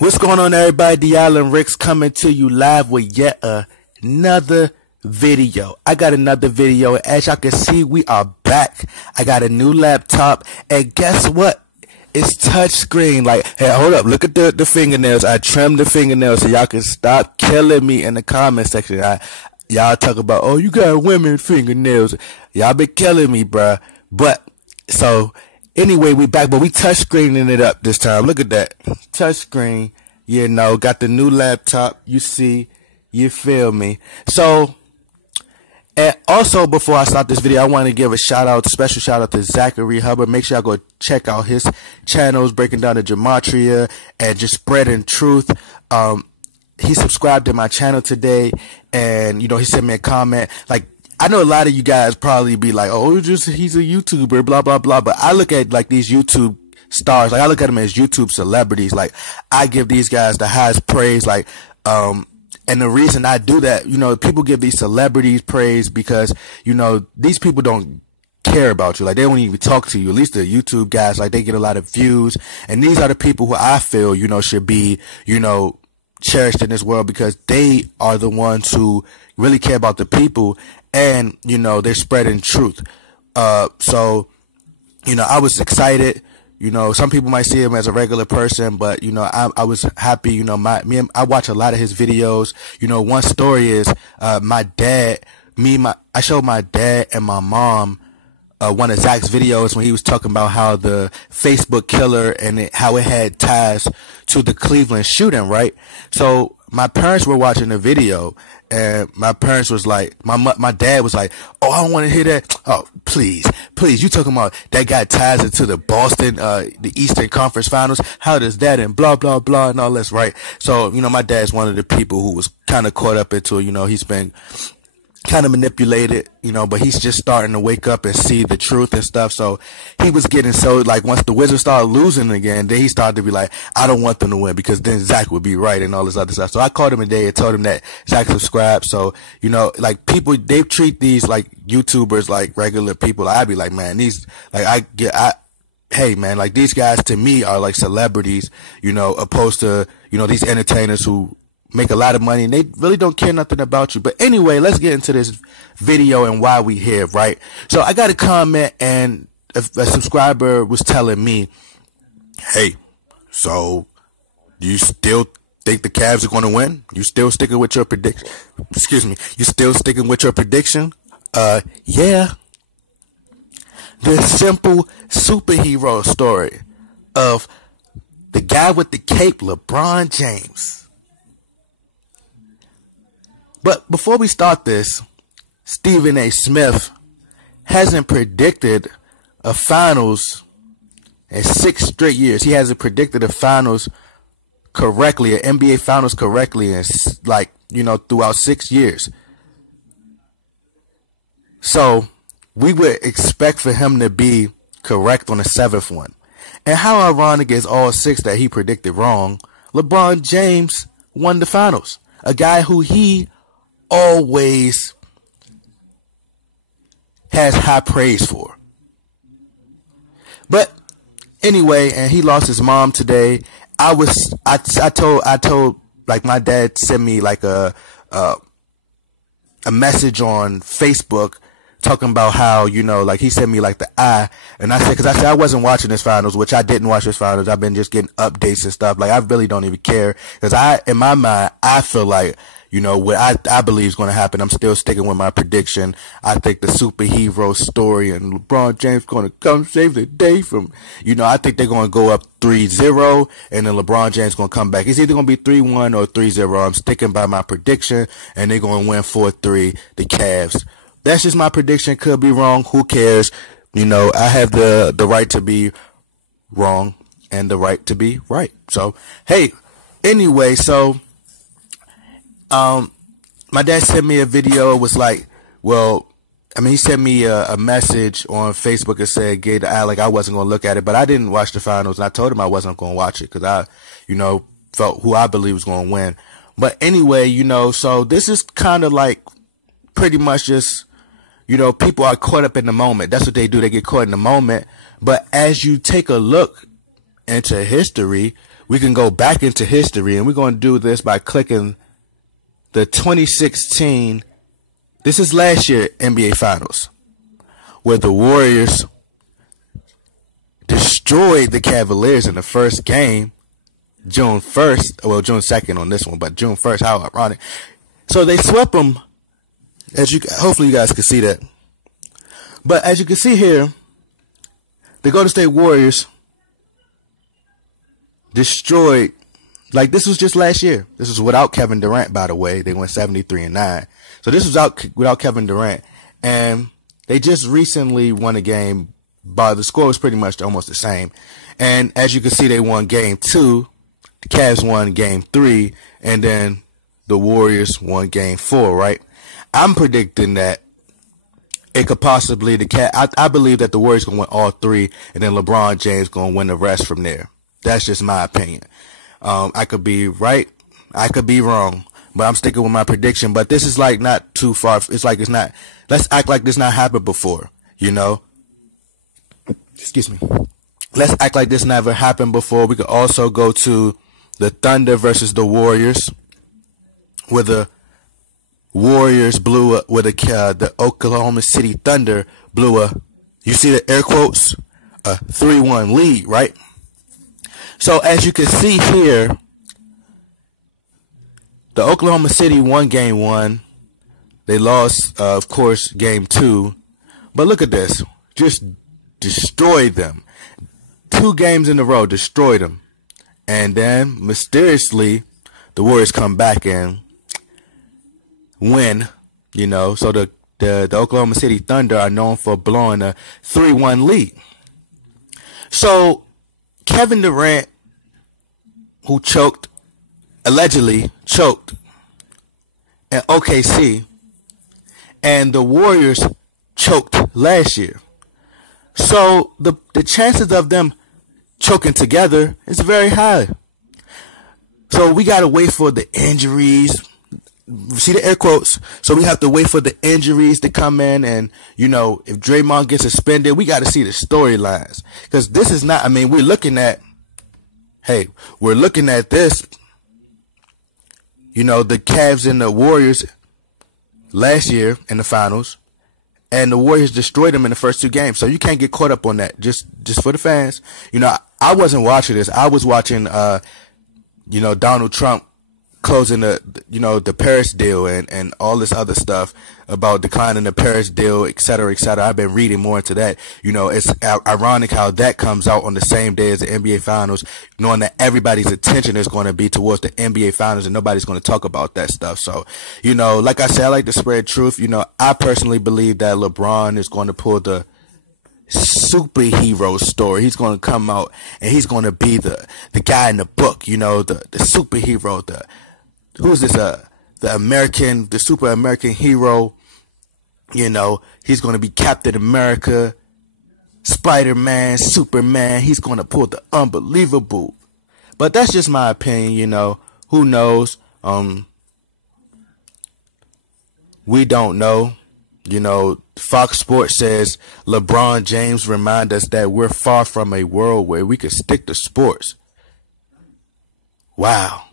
What's going on, everybody? The Island Ricks coming to you live with yet another video. I got another video. As y'all can see, we are back. I got a new laptop, and guess what? It's touchscreen. Like, hey, hold up. Look at the fingernails. I trimmed the fingernails so y'all can stop killing me in the comment section. Y'all talk about, oh, you got women fingernails. Y'all been killing me, bruh. But, so, anyway, we back, but we touchscreening it up this time. Look at that. Touchscreen, you know, got the new laptop. You see, you feel me. So, and also before I start this video, I want to give a special shout out to Zachary Hubbard. Make sure y'all go check out his channels, breaking down the gematria and just spreading truth. He subscribed to my channel today, and, you know, he sent me a comment. Like, I know a lot of you guys probably be like, oh, he's a YouTuber, blah, blah, blah. But I look at, like, these YouTube stars. Like, I look at them as YouTube celebrities. Like, I give these guys the highest praise. Like, and the reason I do that, you know, people give these celebrities praise because, you know, these people don't care about you. Like, they don't even talk to you. At least the YouTube guys, like, they get a lot of views. And these are the people who I feel, you know, should be, you know, cherished in this world, because they are the ones who really care about the people, and, you know, they're spreading truth. So, you know, I was excited. You know, some people might see him as a regular person, but, you know, I was happy. You know, I watch a lot of his videos. You know, one story is, my dad, I showed my dad and my mom, one of Zach's videos when he was talking about how the Facebook killer and how it had ties to the Cleveland shooting, right? So my parents were watching the video, and my parents was like, my dad was like, oh, I don't want to hear that. Oh, please, you talking about that got ties into the Boston, the Eastern Conference Finals? How does that, and blah, blah, blah, and all this, right? So, you know, my dad's one of the people who was kind of caught up into, you know, he's been kind of manipulated, you know, but he's just starting to wake up and see the truth and stuff. So he was getting so, like, once the Wizards started losing again, then he started to be like, I don't want them to win because then Zach would be right and all this other stuff. So I called him today and told him that Zach subscribed. So, you know, like, people, they treat these like YouTubers like regular people. I'd be like, man, these, like, hey man, like, these guys to me are like celebrities, you know, opposed to, you know, these entertainers who make a lot of money and they really don't care nothing about you. But anyway, let's get into this video and why we here, right? So I got a comment, and a subscriber was telling me, hey, so do you still think the Cavs are going to win? You still sticking with your prediction? Excuse me. You still sticking with your prediction? Yeah. The simple superhero story of the guy with the cape, LeBron James. But before we start this, Stephen A. Smith hasn't predicted a finals in 6 straight years. He hasn't predicted a finals correctly, an NBA finals correctly, in, like, you know, throughout 6 years. So we would expect for him to be correct on the 7th one. And how ironic is all 6 that he predicted wrong? LeBron James won the finals. A guy who he always has high praise for. But anyway, and he lost his mom today. I told, like, my dad sent me like a message on Facebook talking about how, you know, like, he sent me like the eye, and I said, because I said I wasn't watching this finals, which I didn't watch this finals. I've been just getting updates and stuff. Like, I really don't even care, because in my mind, I feel like, you know, what I believe is going to happen. I'm still sticking with my prediction. I think the superhero story and LeBron James going to come save the day from, you know, I think they're going to go up 3-0, and then LeBron James going to come back. It's either going to be 3-1 or 3-0. I'm sticking by my prediction, and they're going to win 4-3, the Cavs. That's just my prediction. Could be wrong. Who cares? You know, I have the right to be wrong and the right to be right. So, hey, anyway, so my dad sent me a video. It was like, well, I mean, he sent me a message on Facebook and said, "Gay the eye," like I wasn't going to look at it, but I didn't watch the finals, and I told him I wasn't going to watch it because I, you know, felt who I believe was going to win. But anyway, you know, so this is kind of like pretty much just, you know, people are caught up in the moment. That's what they do. They get caught in the moment. But as you take a look into history, we can go back into history, and we're going to do this by clicking the 2016, this is last year NBA Finals, where the Warriors destroyed the Cavaliers in the first game, June 1st, well, June 2nd on this one, but June 1st, how ironic. So they swept them, hopefully you guys can see that. But as you can see here, the Golden State Warriors destroyed, like this was just last year. This was without Kevin Durant, by the way. They went 73-9. So this was without Kevin Durant. And they just recently won a game, but the score was pretty much almost the same. And as you can see, they won game 2. The Cavs won game 3. And then the Warriors won game 4, right? I'm predicting that it could possibly, I believe that the Warriors going to win all 3, and then LeBron James going to win the rest from there. That's just my opinion. I could be right. I could be wrong. But I'm sticking with my prediction. But this is like not too far. It's like it's not. Let's act like this not happened before. You know? Excuse me. Let's act like this never happened before. We could also go to the Thunder versus the Warriors, where the Warriors blew where the Oklahoma City Thunder blew you see the air quotes, a 3-1 lead, right? So as you can see here, the Oklahoma City won game 1. They lost, of course, game 2. But look at this. Just destroyed them. 2 games in a row, destroyed them. And then, mysteriously, the Warriors come back and win, you know. So the Oklahoma City Thunder are known for blowing a 3-1 lead. So Kevin Durant, who allegedly choked in OKC, and the Warriors choked last year. So the chances of them choking together is very high. So we got to wait for the injuries. See the air quotes? So we have to wait for the injuries to come in, and, you know, if Draymond gets suspended, we got to see the storylines. Because this is not, I mean, we're looking at this, you know, the Cavs and the Warriors last year in the finals, and the Warriors destroyed them in the first 2 games. So you can't get caught up on that. Just for the fans. You know, I wasn't watching this. I was watching, you know, Donald Trump closing the Paris deal and all this other stuff about declining the Paris deal, et cetera, et cetera. I've been reading more into that. You know, it's ironic how that comes out on the same day as the NBA Finals, knowing that everybody's attention is going to be towards the NBA Finals and nobody's going to talk about that stuff. So, you know, like I said, I like to spread truth. You know, I personally believe that LeBron is going to pull the superhero story. He's going to come out and he's going to be the guy in the book, you know, the superhero, who's this, the super American hero. You know, he's going to be Captain America, Spider-Man, Superman. He's going to pull the unbelievable. But that's just my opinion, you know. Who knows? We don't know. You know, Fox Sports says LeBron James remind us that we're far from a world where we could stick to sports. Wow.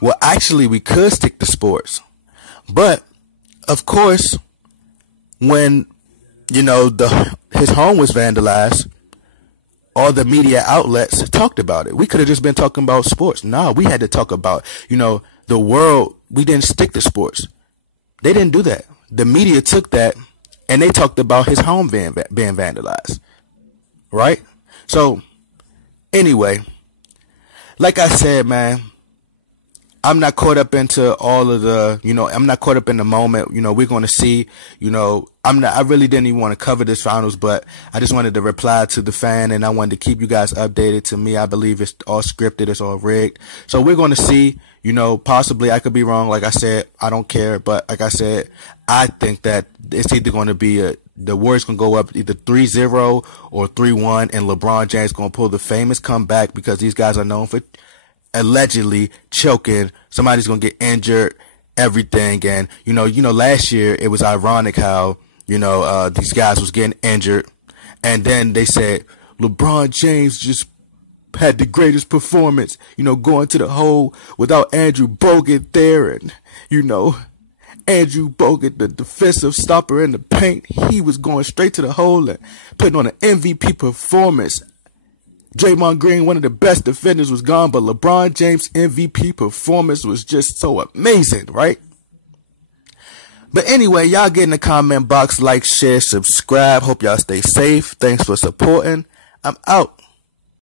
Well, actually, we could stick to sports. But, of course, when, you know, his home was vandalized, all the media outlets talked about it. We could have just been talking about sports. No, we had to talk about, you know, the world. We didn't stick to sports. They didn't do that. The media took that and they talked about his home being vandalized. Right? So, anyway, like I said, man, I'm not caught up into all of the, you know, I'm not caught up in the moment. You know, we're going to see, you know, I really didn't even want to cover this finals, but I just wanted to reply to the fan and I wanted to keep you guys updated. To me, I believe it's all scripted. It's all rigged. So we're going to see, you know, possibly I could be wrong. Like I said, I don't care. But like I said, I think that it's either going to be the Warriors going to go up either 3-0 or 3-1, and LeBron James going to pull the famous comeback because these guys are known for allegedly choking. Somebody's going to get injured, everything. And, you know, last year it was ironic how, you know, these guys was getting injured. And then they said, LeBron James just had the greatest performance, going to the hole without Andrew Bogut there. And, Andrew Bogut, the defensive stopper in the paint, he was going straight to the hole and putting on an MVP performance. Draymond Green, one of the best defenders, was gone, but LeBron James' MVP performance was just so amazing, right? But anyway, y'all get in the comment box, like, share, subscribe. Hope y'all stay safe. Thanks for supporting. I'm out.